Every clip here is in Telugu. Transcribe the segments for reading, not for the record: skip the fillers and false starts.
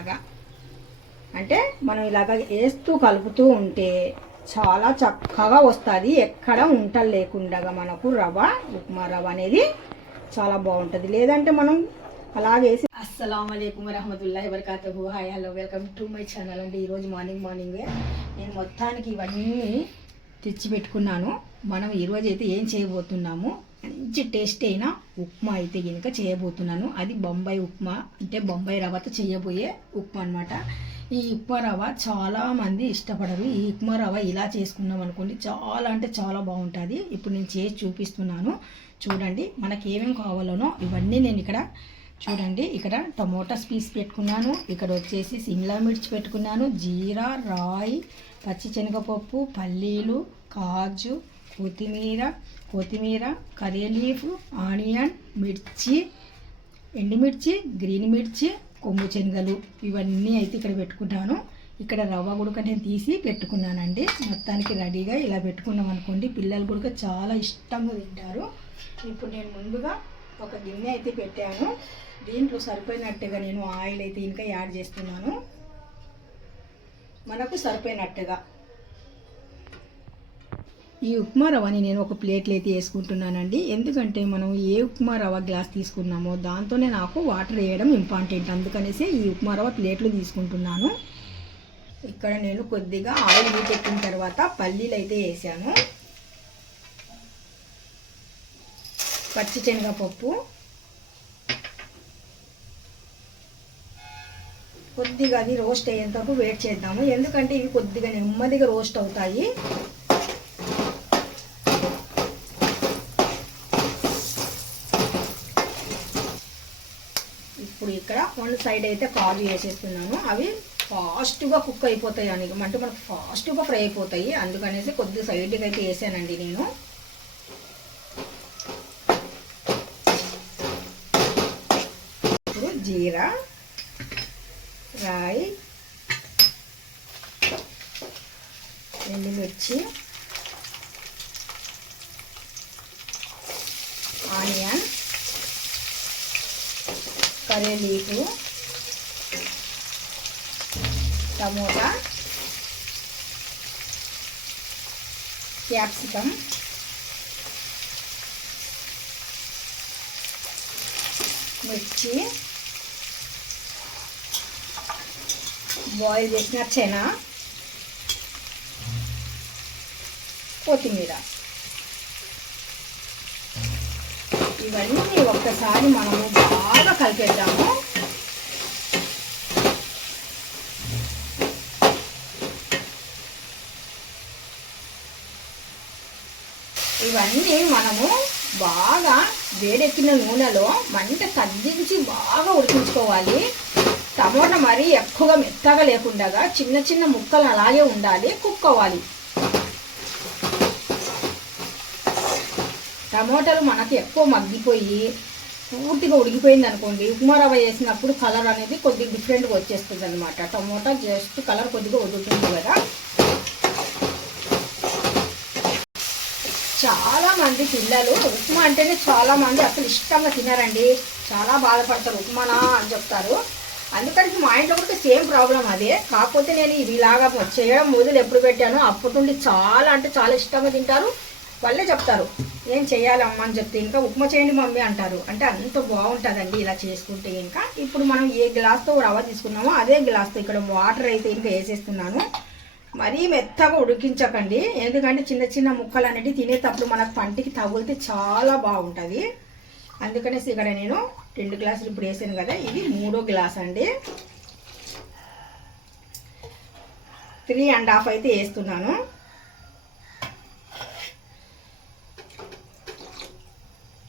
ఇలాగా అంటే మనం ఇలాగ వేస్తూ కలుపుతూ ఉంటే చాలా చక్కగా వస్తుంది. ఎక్కడ ఉంటలు లేకుండా మనకు ఉప్మా రవ్వ అనేది చాలా బాగుంటుంది. లేదంటే మనం అలాగేసి అస్సలాము అలైకుం వరహమతుల్లాహి వబరకాతుహు. Hi hello welcome to my channel అండి. ఈరోజు మార్నింగే నేను మొత్తానికి ఇవన్నీ తెచ్చి పెట్టుకున్నాను. మనం ఈరోజు అయితే ఏం చేయబోతున్నాము, మంచి టేస్ట్ అయిన ఉప్మా అయితే కనుక చేయబోతున్నాను. అది బొంబాయి ఉప్మా, అంటే బొంబాయి రవ్వతో చేయబోయే ఉప్మా అనమాట. ఈ ఉప్మా రవ్వ చాలామంది ఇష్టపడరు. ఈ ఉప్మా రవ్వ ఇలా చేసుకున్నాం అనుకోండి, చాలా అంటే చాలా బాగుంటుంది. ఇప్పుడు నేను చేసి చూపిస్తున్నాను చూడండి. మనకి ఏమేమి కావాలనో ఇవన్నీ నేను ఇక్కడ చూడండి. ఇక్కడ టమోటాస్ పీస్ పెట్టుకున్నాను, ఇక్కడ వచ్చేసి సిమ్లా మిర్చి పెట్టుకున్నాను, జీరా, రాయి, పచ్చిశనగపప్పు, పల్లీలు, కాజు, కొత్తిమీర, కర్రీ లీఫ్, ఆనియన్, మిర్చి, ఎండుమిర్చి, గ్రీన్ మిర్చి, కొమ్ము శనగలు ఇవన్నీ అయితే ఇక్కడ పెట్టుకున్నాను. ఇక్కడ రవ్వ గుడక నేను తీసి పెట్టుకున్నానండి. మొత్తానికి రెడీగా ఇలా పెట్టుకున్నాం అనుకోండి, పిల్లలు కూడా చాలా ఇష్టంగా తింటారు. ఇప్పుడు నేను ముందుగా ఒక గిన్నె అయితే పెట్టాను. దీంట్లో సరిపోయినట్టుగా నేను ఆయిల్ అయితే ఇంకా యాడ్ చేస్తున్నాను. మనకు సరిపోయినట్టుగా ఈ ఉప్మా రవ్వని నేను ఒక ప్లేట్లో అయితే వేసుకుంటున్నానండి. ఎందుకంటే మనం ఏ ఉప్మా రవ్వ గ్లాస్ తీసుకున్నామో దాంతోనే నాకు వాటర్ వేయడం ఇంపార్టెంట్. అందుకనేసి ఈ ఉప్మా రవ్వ ప్లేట్లు తీసుకుంటున్నాను. ఇక్కడ నేను కొద్దిగా ఆయిల్ పెట్టిన తర్వాత పల్లీలు అయితే వేసాను, పచ్చిశనగపప్పు, కొద్దిగా అది రోస్ట్ అయ్యేంత వరకు వెయిట్ చేద్దాము. ఎందుకంటే ఇవి కొద్దిగా నెమ్మదిగా రోస్ట్ అవుతాయి. ఇప్పుడు ఇక్కడ వన్ సైడ్ అయితే కాజు వేసేస్తున్నాను. అవి ఫాస్ట్గా కుక్ అయిపోతాయి అని, అంటే మనకు ఫాస్ట్గా ఫ్రై అయిపోతాయి. అందుకనేసి కొద్దిగా సైడ్కి అయితే వేసానండి నేను. ఇప్పుడు జీరా, రాయి, ఎండుమిర్చి, onion, curry leaf, tomato, capsicum, మిర్చి, బాయిల్ చేసిన చెనా, కొత్తిమీర, ఇవన్నీ ఒక్కసారి మనము బాగా కలిపేద్దాము. ఇవన్నీ మనము బాగా వేడెక్కిన నూనెలో మంట తగ్గించి బాగా ఉడికించుకోవాలి. టమోటా మరీ ఎక్కువగా మెత్తగా లేకుండా చిన్న చిన్న ముక్కలు అలాగే ఉండాలి, కుక్ అవ్వాలి. టమోటాలు మనకి ఎక్కువ మగ్గిపోయి పూర్తిగా ఉడికిపోయింది అనుకోండి, ఉప్మా రవ్వ వేసినప్పుడు కలర్ అనేది కొద్దిగా డిఫరెంట్గా వచ్చేస్తుంది అనమాట. టమోటా జస్ట్ కలర్ కొద్దిగా వదులుతుంది కదా. చాలామంది పిల్లలు ఉప్మా అంటేనే చాలామంది అసలు ఇష్టంగా తినారండి, చాలా బాధపడతారు ఉప్మానా అని చెప్తారు. అందుకని మా ఇంట్లో కూడా సేమ్ ప్రాబ్లం అదే. కాకపోతే నేను ఇలాగా చేయడం మొదలు ఎప్పుడు పెట్టానో అప్పటి నుండి చాలా అంటే చాలా ఇష్టంగా తింటారు. వాళ్ళే చెప్తారు ఏం చేయాలమ్మా అని చెప్తే ఇంకా ఉప్మా చేయండి మమ్మీ అంటారు. అంటే అంత బాగుంటుందండి ఇలా చేసుకుంటే. ఇంకా ఇప్పుడు మనం ఏ గ్లాస్తో రవ్వ తీసుకున్నామో అదే గ్లాస్తో ఇక్కడ వాటర్ అయితే ఇంకా వేసేస్తున్నాను. మరీ మెత్తగా ఉడికించకండి, ఎందుకంటే చిన్న చిన్న ముక్కలు అనేవి తినేటప్పుడు మనకు పంటికి తగిలితే చాలా బాగుంటుంది. అందుకనేసి ఇక్కడ నేను 2 గ్లాసులు ఇప్పుడు వేసాను కదా, ఇది 3వ గ్లాస్ అండి. 3½ అయితే వేస్తున్నాను.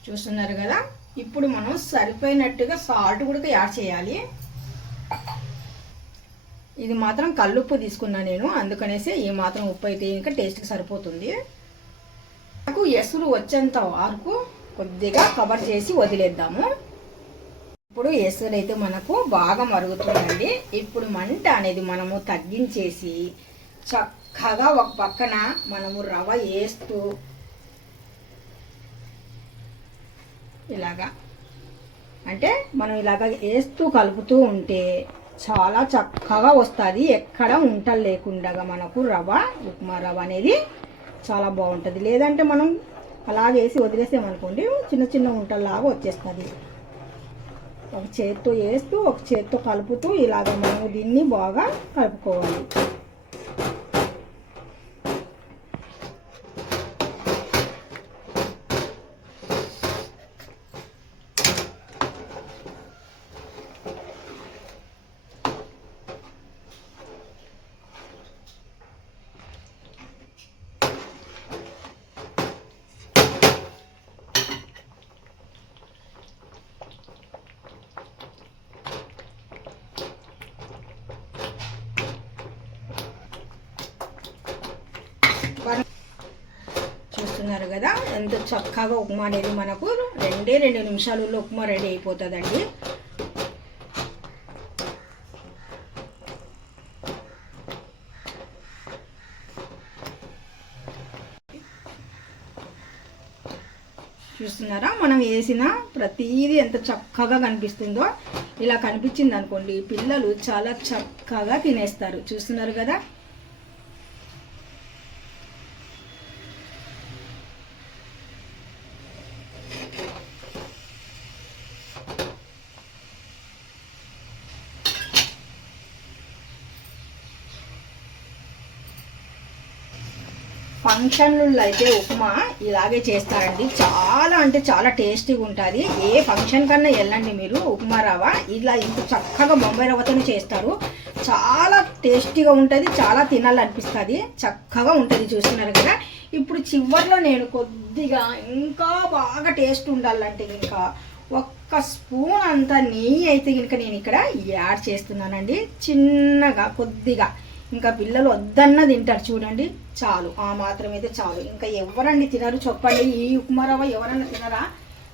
చూస్తున్నారు కదా. ఇప్పుడు మనం సరిపోయినట్టుగా సాల్ట్ కూడా యాడ్ చేయాలి. ఇది మాత్రం కల్లుప్పు తీసుకున్నా నేను, అందుకనేసి ఈ మాత్రం ఉప్పు అయితే ఇంకా టేస్ట్కి సరిపోతుంది. నాకు ఎసురు వచ్చేంత వరకు కొద్దిగా కవర్ చేసి వదిలేద్దాము. ఇప్పుడు ఎసురు అయితే మనకు బాగా మరుగుతుందండి. ఇప్పుడు మంట అనేది మనము తగ్గించేసి చక్కగా ఒక పక్కన మనము రవ్వ వేస్తూ ఇలాగా, అంటే మనం ఇలాగ వేస్తూ కలుపుతూ ఉంటే చాలా చక్కగా వస్తుంది. ఎక్కడ ఉంటలు లేకుండా మనకు ఉప్మా రవ్వ అనేది చాలా బాగుంటుంది. లేదంటే మనం అలాగేసి వదిలేసామనుకోండి చిన్న చిన్న ఉంటల్లాగా వచ్చేస్తుంది. ఒక చేత్తో వేస్తూ ఒక చేత్తో కలుపుతూ ఇలాగ మనం దీన్ని బాగా కలుపుకోవాలి. చూస్తున్నారు కదా ఎంత చక్కగా ఉప్మా అనేది మనకు 2 నిమిషాలలో ఉప్మా రెడీ అయిపోతుందండి. చూస్తున్నారా మనం వేసిన ప్రతిదీ ఎంత చక్కగా కనిపిస్తుందో. ఇలా కనిపించింది అనుకోండి పిల్లలు చాలా చక్కగా తినేస్తారు. చూస్తున్నారు కదా. ఫంక్షన్లలో అయితే ఉప్మా ఇలాగే చేస్తారండి. చాలా అంటే చాలా టేస్టీగా ఉంటుంది. ఏ ఫంక్షన్ కన్నా వెళ్ళండి మీరు, ఉప్మా రవ్వ ఇలా ఇంత చక్కగా బొంబాయి రవ్వతోనే చేస్తారు. చాలా టేస్టీగా ఉంటుంది, చాలా తినాలనిపిస్తుంది, చక్కగా ఉంటుంది. చూస్తున్నారు కదా. ఇప్పుడు చివరిలో నేను కొద్దిగా ఇంకా బాగా టేస్ట్ ఉండాలంటే ఇంకా 1 స్పూన్ అంత నెయ్యి అయితే కనుక నేను ఇక్కడ యాడ్ చేస్తున్నానండి. చిన్నగా కొద్దిగా, ఇంకా పిల్లలు వద్దన్న తింటారు చూడండి. చాలు, ఆ మాత్రం అయితే చాలు. ఇంకా ఎవరండి తినరు చెప్పండి? ఈ ఉప్మా రవ్వ ఎవరన్నా తినరా?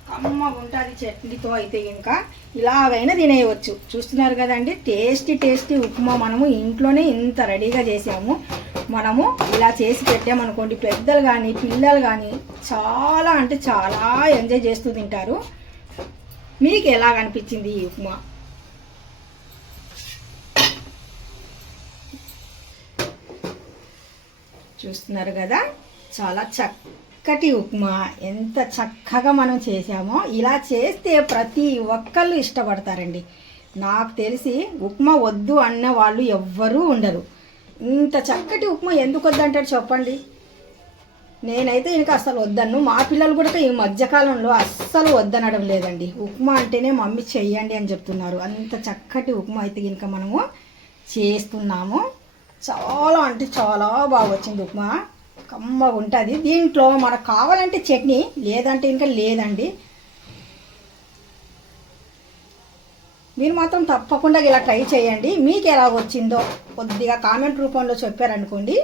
కమ్మగా ఉంటుంది చట్నీతో అయితే ఇంకా ఇలాగైనా తినేయవచ్చు. చూస్తున్నారు కదండి టేస్టీ ఉప్మా మనము ఇంట్లోనే ఇంత రెడీగా చేసాము. మనము ఇలా చేసి పెట్టామనుకోండి పెద్దలు కానీ పిల్లలు కానీ చాలా అంటే చాలా ఎంజాయ్ చేస్తూ తింటారు. మీకు ఎలాగ అనిపించింది ఈ ఉప్మా? చూస్తున్నారు కదా చాలా చక్కటి ఉప్మా ఎంత చక్కగా మనం చేసామో. ఇలా చేస్తే ప్రతి ఒక్కళ్ళు ఇష్టపడతారండి. నాకు తెలిసి ఉప్మా వద్దు అన్న వాళ్ళు ఎవ్వరూ ఉండరు. ఇంత చక్కటి ఉప్మా ఎందుకు వద్దంటారు చెప్పండి? నేనైతే ఇంకా అస్సలు వద్దను. మా పిల్లలు కూడా ఈ మధ్యకాలంలో అస్సలు వద్దనడం లేదండి. ఉప్మా అంటేనే మమ్మీ చెయ్యండి అని చెప్తున్నారు. అంత చక్కటి ఉప్మా అయితే ఇంకా మనము చేస్తున్నాము. చాలా అంటే చాలా బాగా వచ్చింది ఉప్మా, కమ్మగా ఉంటుంది. దీంట్లో మనకు కావాలంటే చట్నీ, లేదంటే ఇంకా లేదండి. మీరు మాత్రం తప్పకుండా ఇలా ట్రై చేయండి. మీకు ఎలా వచ్చిందో కొద్దిగా కామెంట్ రూపంలో చెప్పారనుకోండి,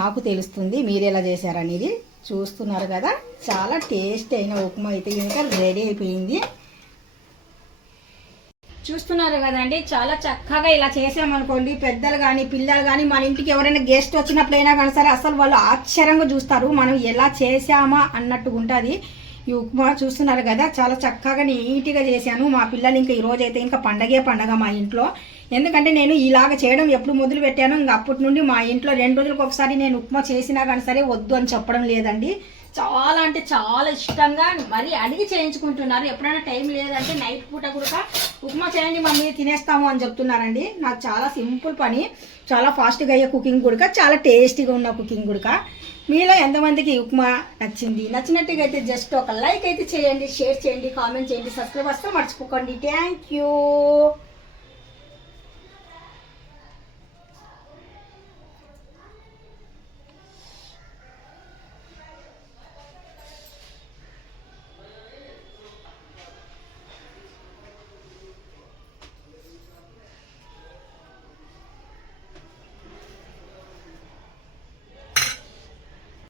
నాకు తెలుస్తుంది మీరు ఎలా చేశారనేది. చూస్తున్నారు కదా చాలా టేస్ట్ అయిన ఉప్మా అయితే ఇంకా రెడీ అయిపోయింది. చూస్తున్నారు కదండి చాలా చక్కగా ఇలా చేసామనుకోండి పెద్దలు కానీ పిల్లలు కానీ మన ఇంటికి ఎవరైనా గెస్ట్ వచ్చినప్పుడైనా కానీ సరే అసలు వాళ్ళు ఆశ్చర్యంగా చూస్తారు మనం ఎలా చేసామా అన్నట్టు ఉంటుంది. ఈ ఉప్మా చూస్తున్నారు కదా చాలా చక్కగా నీట్గా చేశాను. మా పిల్లలు ఇంకా ఈరోజు అయితే ఇంకా పండగ మా ఇంట్లో. ఎందుకంటే నేను ఇలాగ చేయడం ఎప్పుడు మొదలు పెట్టాను ఇంకా అప్పటి నుండి మా ఇంట్లో 2 రోజులకు ఒకసారి నేను ఉప్మా చేసినా కానీ సరే వద్దు అని చెప్పడం లేదండి. చాలా అంటే చాలా ఇష్టంగా మరి అడిగి చేయించుకుంటున్నారు. ఎప్పుడైనా టైం లేదంటే నైట్ పూట కూడా ఉప్మా చేయండి మమ్మీ తినేస్తాము అని చెప్తున్నారండి. నాకు చాలా సింపుల్ పని, చాలా ఫాస్ట్గా అయ్యే కుకింగ్ కూడా, చాలా టేస్టీగా ఉన్న కుకింగ్ కూడా. మీలో ఎంతమందికి ఉప్మా నచ్చింది? నచ్చినట్టుగా అయితే జస్ట్ ఒక లైక్ అయితే చేయండి, షేర్ చేయండి, కామెంట్ చేయండి, సబ్స్క్రైబ్ వస్తే మర్చిపోకండి. Thank you.